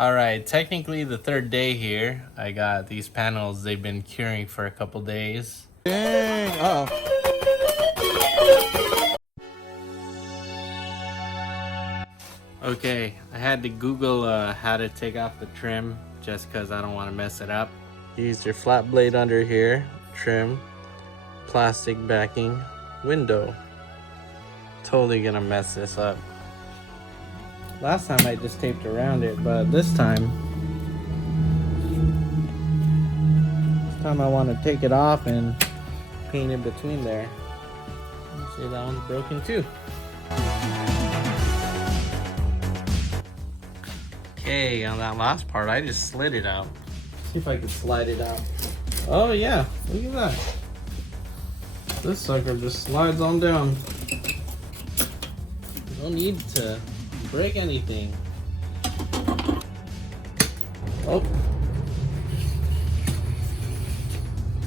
All right, technically the third day here. I got these panels, they've been curing for a couple days. Dang, uh-oh. Okay, I had to Google how to take off the trim just because I don't want to mess it up. Use your flat blade under here, trim, plastic backing, window. Totally gonna mess this up. Last time I just taped around it, but this time I want to take it off and paint in between there. See, that one's broken too. Okay, on that last part, I just slid it out. See if I can slide it out. Oh yeah, look at that. This sucker just slides on down. No need to break anything. Oh.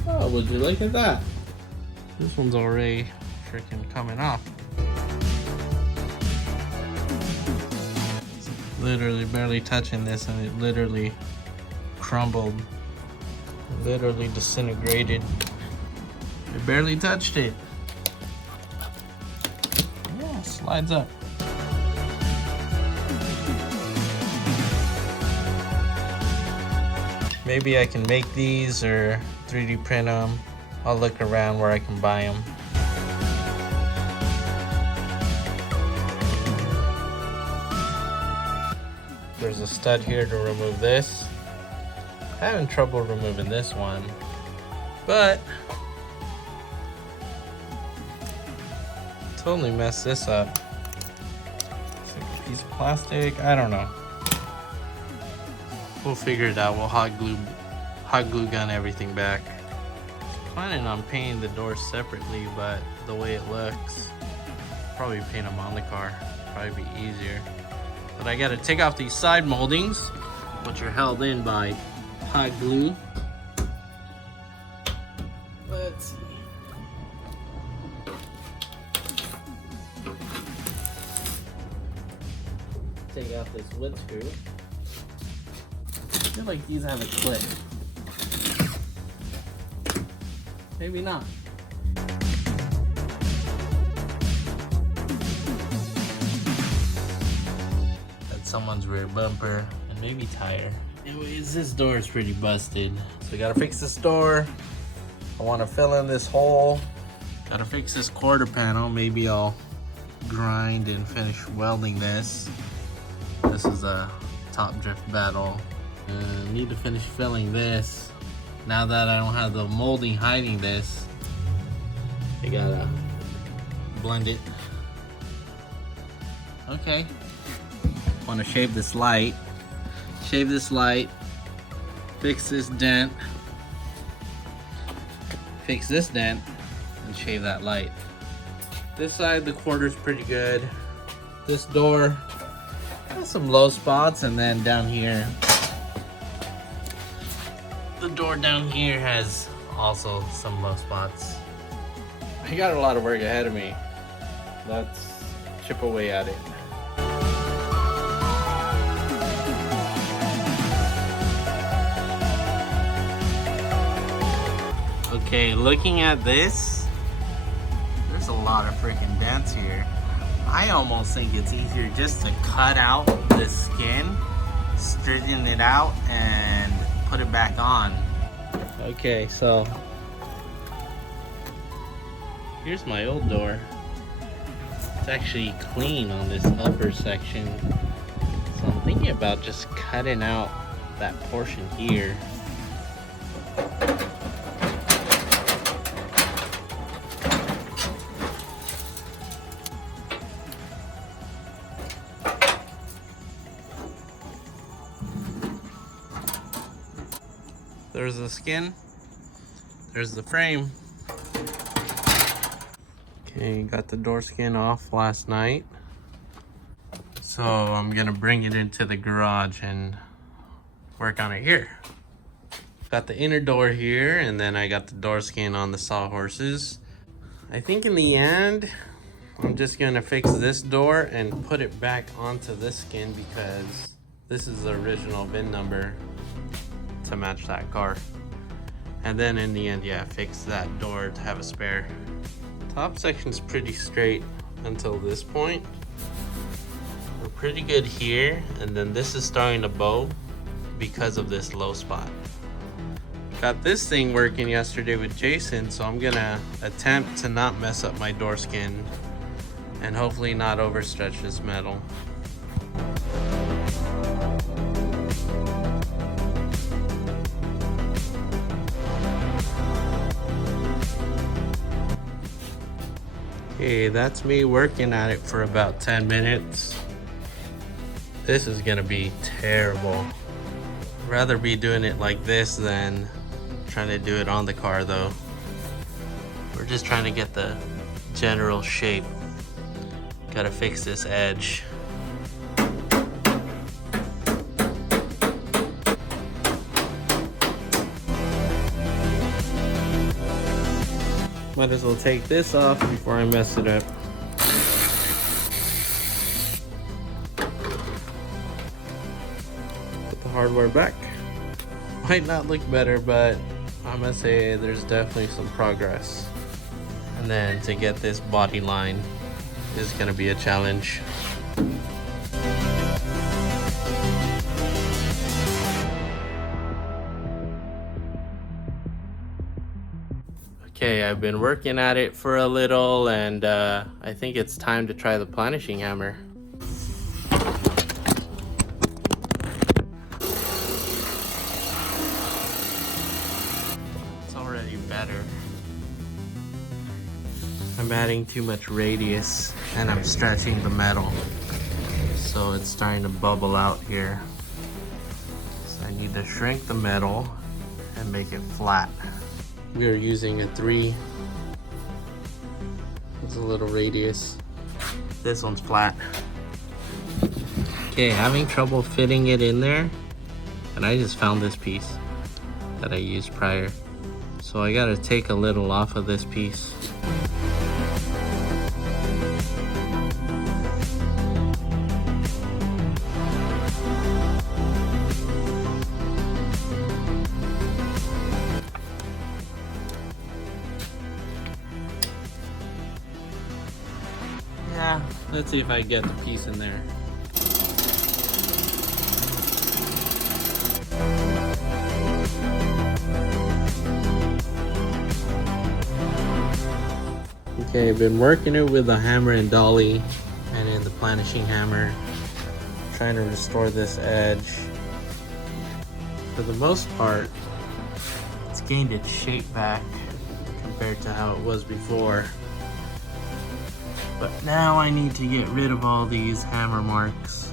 Oh, would you look at that? This one's already freaking coming off. Literally barely touching this and it literally crumbled. Literally disintegrated. I barely touched it. Yeah, slides up. Maybe I can make these or 3D print them. I'll look around where I can buy them. There's a stud here to remove this. Having trouble removing this one, but totally messed this up. It's like a piece of plastic, I don't know. We'll figure it out. We'll hot glue gun everything back. I was planning on painting the doors separately, but the way it looks, probably paint them on the car. Probably be easier. But I gotta take off these side moldings, which are held in by hot glue. Let's see. Take out this wood screw. I feel like these have a clip. Maybe not. That's someone's rear bumper and maybe tire. Anyways, this door is pretty busted. So I gotta fix this door. I wanna fill in this hole. Gotta fix this quarter panel. Maybe I'll grind and finish welding this. This is a top drift battle. Need to finish filling this. Now that I don't have the molding hiding this, I gotta blend it. Okay. Want to shave this light. Shave this light. Fix this dent. Fix this dent and shave that light. This side, the quarter's pretty good. This door has some low spots, and then down here, the door down here has also some low spots. I got a lot of work ahead of me. Let's chip away at it. Okay, looking at this, there's a lot of freaking dents here. I almost think it's easier just to cut out the skin, straighten it out, and put it back on. Okay, so here's my old door. It's actually clean on this upper section. So I'm thinking about just cutting out that portion here. There's the skin, there's the frame. Okay, got the door skin off last night. So I'm gonna bring it into the garage and work on it here. Got the inner door here, and then I got the door skin on the sawhorses. I think in the end, I'm just gonna fix this door and put it back onto this skin because This is the original VIN number to match that car. And then in the end, yeah, fix that door to have a spare. Top section's pretty straight until this point. We're pretty good here, and then this is starting to bow because of this low spot. Got this thing working yesterday with Jason, so I'm gonna attempt to not mess up my door skin and hopefully not overstretch this metal. Okay, that's me working at it for about 10 minutes. This is gonna be terrible. I'd rather be doing it like this than trying to do it on the car though. We're just trying to get the general shape. Gotta fix this edge. Might as well take this off before I mess it up. Put the hardware back. Might not look better, but I must say there's definitely some progress. And then to get this body line is gonna be a challenge. Okay, I've been working at it for a little, and I think it's time to try the planishing hammer. It's already better. I'm adding too much radius and I'm stretching the metal, so it's starting to bubble out here. So I need to shrink the metal and make it flat. We are using a 3. It's a little radius. This one's flat. Okay, having trouble fitting it in there, and I just found this piece that I used prior. So I gotta take a little off of this piece. Yeah, let's see if I get the piece in there. Okay, I've been working it with a hammer and dolly and in the planishing hammer, trying to restore this edge. For the most part, it's gained its shape back compared to how it was before. But now I need to get rid of all these hammer marks.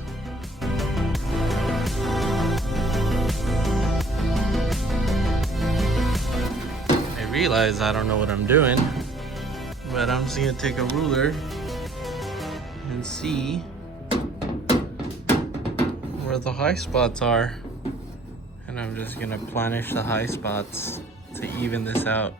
I realize I don't know what I'm doing, but I'm just gonna take a ruler and see where the high spots are. And I'm just gonna planish the high spots to even this out.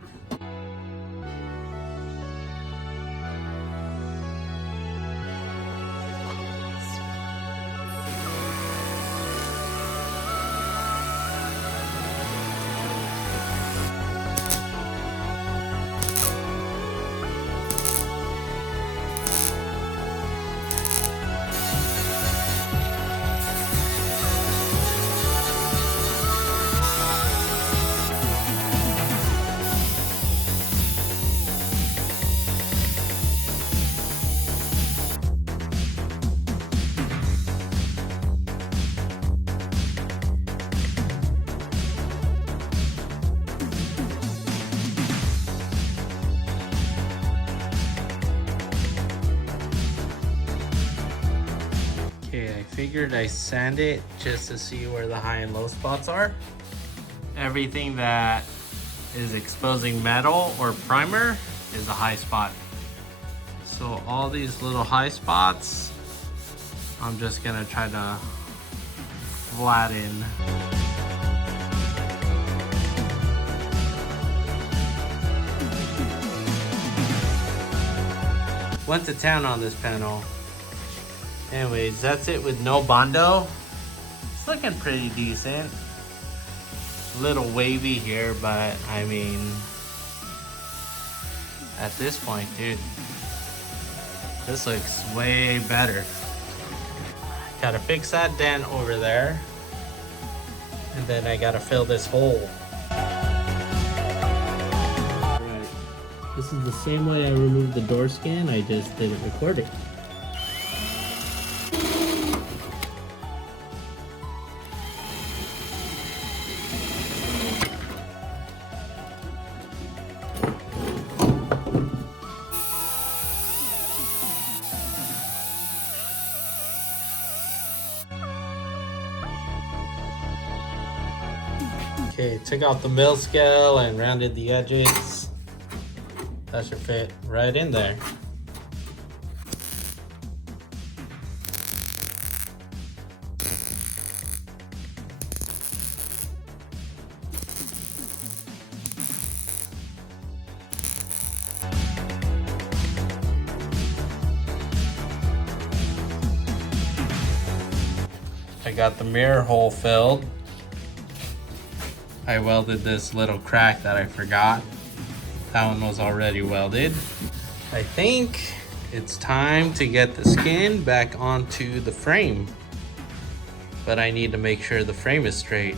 Okay, I figured I sand it just to see where the high and low spots are. Everything that is exposing metal or primer is a high spot. So all these little high spots, I'm just gonna try to flatten. Went to town on this panel. Anyways, that's it with no Bondo. It's looking pretty decent. A little wavy here, but I mean, at this point, dude, this looks way better. Gotta fix that dent over there. And then I gotta fill this hole. Right. This is the same way I removed the door skin, I just didn't record it. Okay, took out the mill scale and rounded the edges. That should fit right in there. I got the mirror hole filled. I welded this little crack that I forgot. That one was already welded. I think it's time to get the skin back onto the frame. But I need to make sure the frame is straight.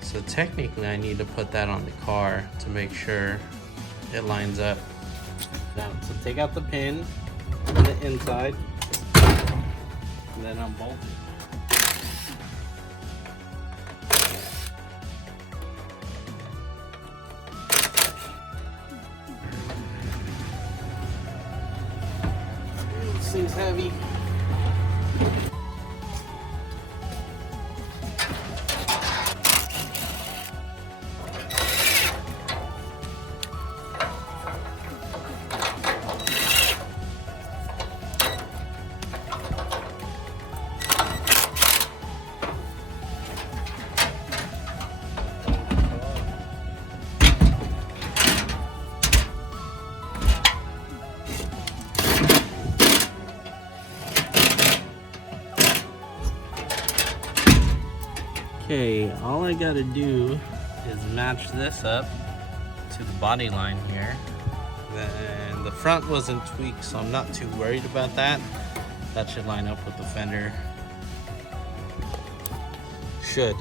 So technically I need to put that on the car to make sure it lines up. Now, so take out the pin on the inside and then unbolt it. This thing's heavy. Okay, all I gotta do is match this up to the body line here. Then the front wasn't tweaked, so I'm not too worried about that. That should line up with the fender. Should.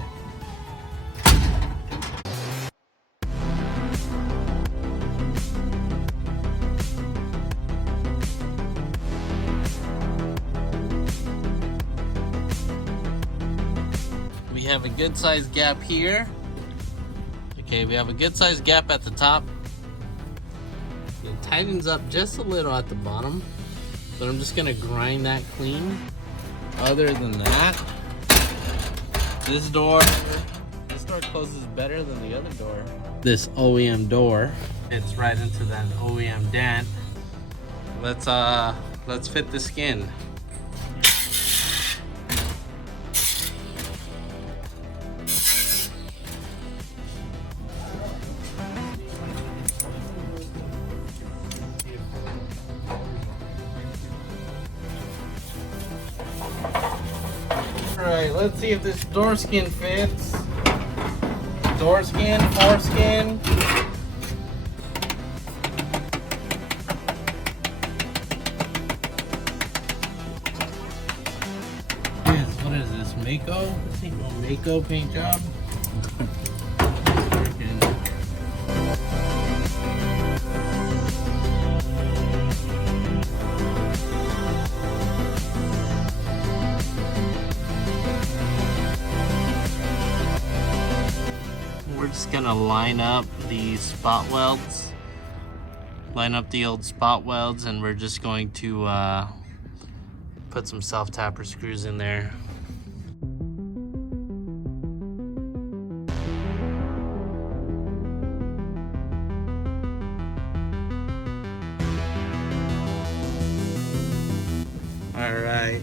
We have a good sized gap here. Okay, we have a good sized gap at the top. It tightens up just a little at the bottom, but I'm just gonna grind that clean. Other than that, this door closes better than the other door. This OEM door, it's right into that OEM dent. Let's fit the skin. Alright, let's see if this door skin fits. Door skin, foreskin. What is this, Mako? This ain't no Mako paint job. Just gonna line up the spot welds, line up the old spot welds, and we're just going to put some self-tapper screws in there. All right,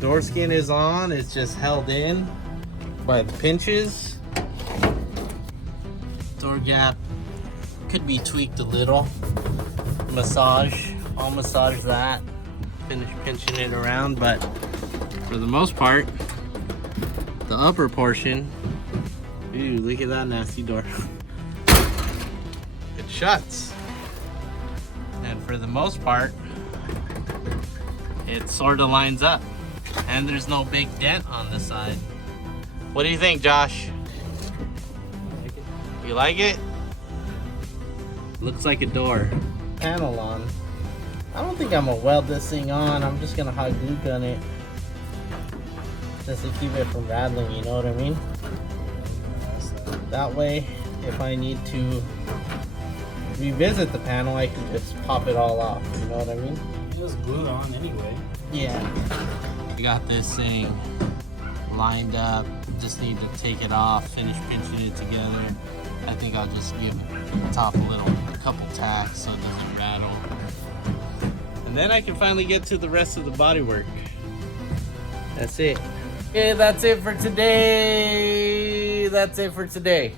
door skin is on. It's just held in by the pinches. Door gap could be tweaked a little. I'll massage that, finish pinching it around, but for the most part, the upper portion. Ooh, look at that nasty door. It shuts. And for the most part, it sort of lines up. And there's no big dent on the side. What do you think, Josh? You like it? Looks like a door. Panel on. I don't think I'm gonna weld this thing on. I'm just gonna hot glue gun it. Just to keep it from rattling, you know what I mean? That way, if I need to revisit the panel, I can just pop it all off, you know what I mean? Just glue it on anyway. Yeah. I got this thing lined up. Just need to take it off, finish pinching it together. I think I'll just give the top a couple tacks so it doesn't rattle. And then I can finally get to the rest of the bodywork. That's it. Okay, that's it for today. That's it for today.